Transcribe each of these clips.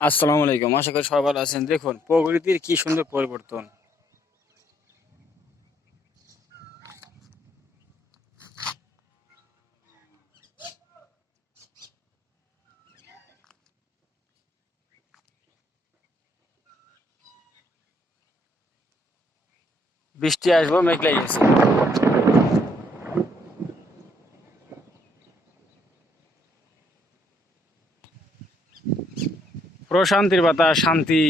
আসসালামু আলাইকুম, আশা করি সবাই ভালো আছেন। দেখুন প্রকৃতির কি সুন্দর পরিবর্তন। বৃষ্টি আসবো মেঘ লেগে গেছে। প্রশান্তির বাতাস, শান্তি।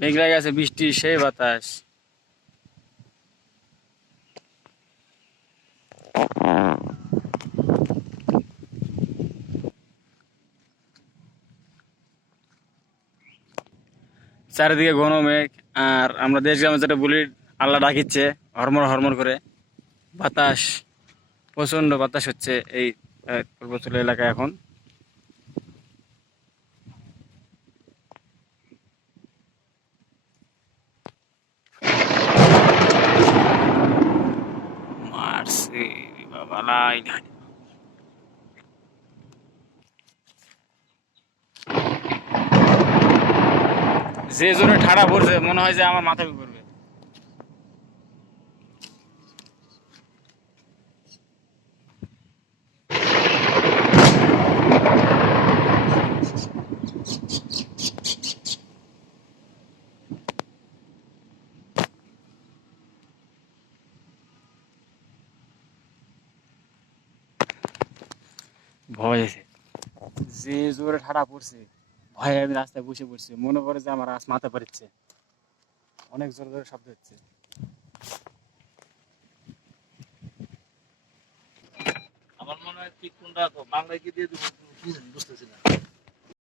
মেঘ লেগে গেছে, বৃষ্টি সেই বাতাস। চারিদিকে ঘন মেঘ। আর আমরা দেশ গ্রামে যেটা বলি, আল্লাহ ডাকিচ্ছে হরমর হরমর করে। বাতাস, প্রচন্ড বাতাস হচ্ছে এই পূর্বাঞ্চল এলাকায় এখন। মারছে বাবা, লাই লাই। যে জোরে ঠাড়া পড়ছে মনে হয় যে আমার মাথায় পড়বে। ভয় আছে, যে জোরে ঠাড়া পড়ছে। ভয়ে আমি রাস্তায় বসে পড়ছি, মনে করে যে আমার মাথা পড়ছে। অনেক জোরে জোরে শব্দ হচ্ছে। আমার মনে হয় ঠিক কোনটা বাংলায় কি দিয়ে দেবো বুঝতেছি না।